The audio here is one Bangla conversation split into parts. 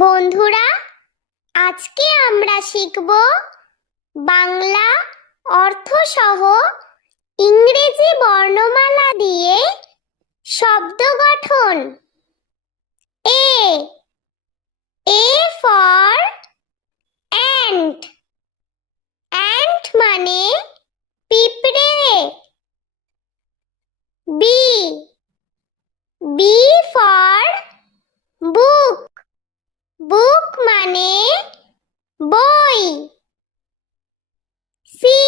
বন্ধুরা, আজকে আমরা শিখব বাংলা অর্থসহ ইংরেজি বর্ণমালা দিয়ে শব্দ গঠন। A for ant. অ্যান্ট মানে পিঁপড়ে। বি ফর বুক। বুক মানে বই। C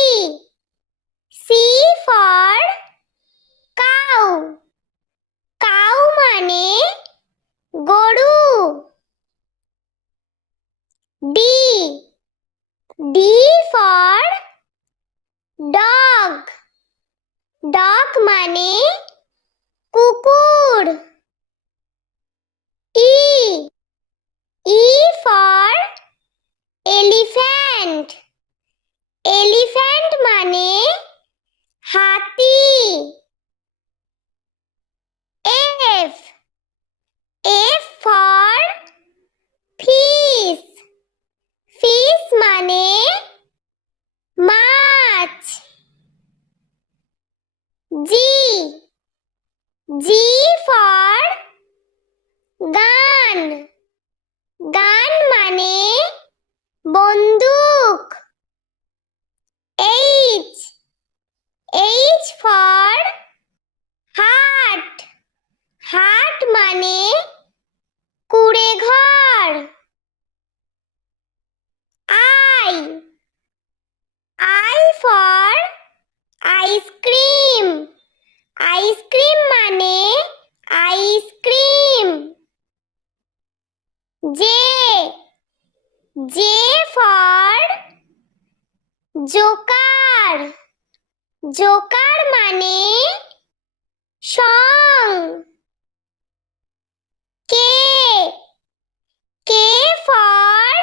for cow. কাউ মানে গরু। D for dog. ডগ মানে কুকুর। E for elephant. এলিফ্যান্ট মানে হাতি। F for fish. ফিশ মানে মাছ। জি ফর গান। গান মানে বন্দুক। এইচ ফর হাট। হাট মানে কুঁড়ে ঘর। I for ice cream. আইসক্রিম মানে ice cream. J for joker. Joker মানে সং। K for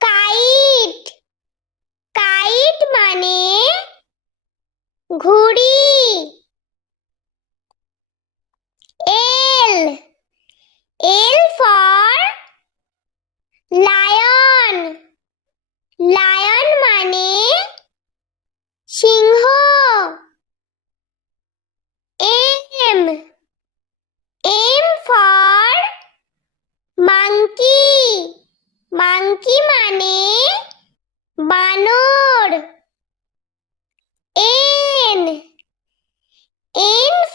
kite. কাইট মানে ঘুড়ি। L for lion. লায়ন মানে সিংহ। M for monkey. মাংকি মানে বানর। N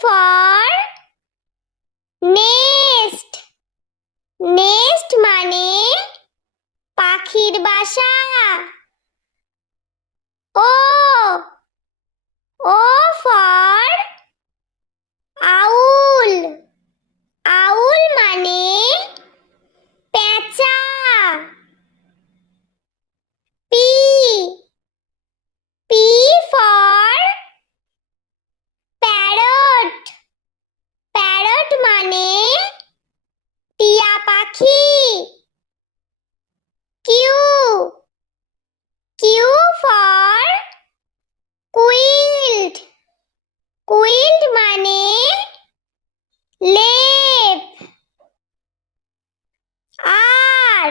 for nest. নেস্ট মানে পাখির বাসা। ও ফর আউল। আউল মানে পেঁচা। P for parrot. প্যারট মানে টিয়া পাখি। Q for quilt. কুইল্ট মানে লেপ। আর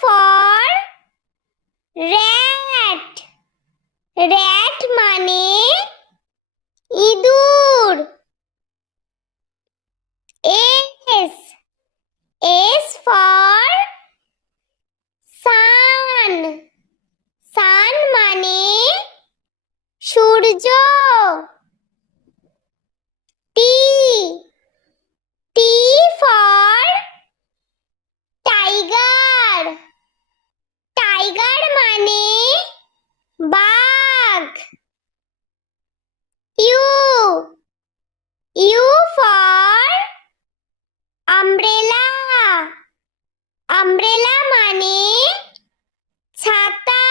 ফর র্যাট। র্যাট মানে ইঁদুর। S for sun. সান মানে সূর্য। T for tiger. টাইগার মানে বাঘ। You for umbrella. আমব্রেলা মানে ছাতা।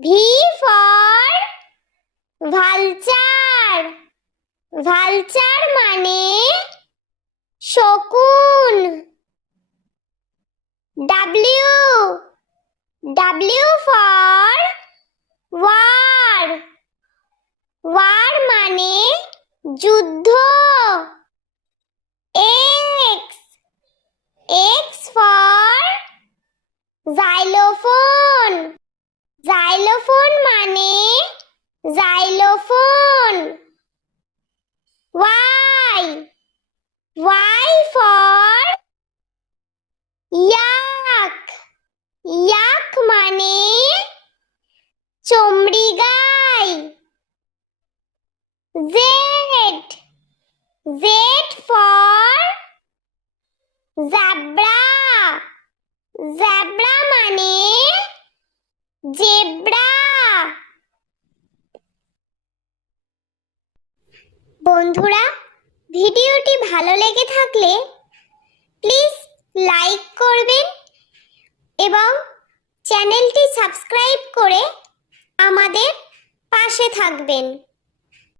V for vulture. ভালচার মানে শকুন। W for war. ওয়ার মানে যুদ্ধ। Z Z for zebra zebra মানে জেব্রা। বন্ধুরা, ভিডিওটি ভালো লেগে থাকলে প্লিজ লাইক করবেন এবং চ্যানেলটি সাবস্ক্রাইব করে আমাদের পাশে থাকবেন।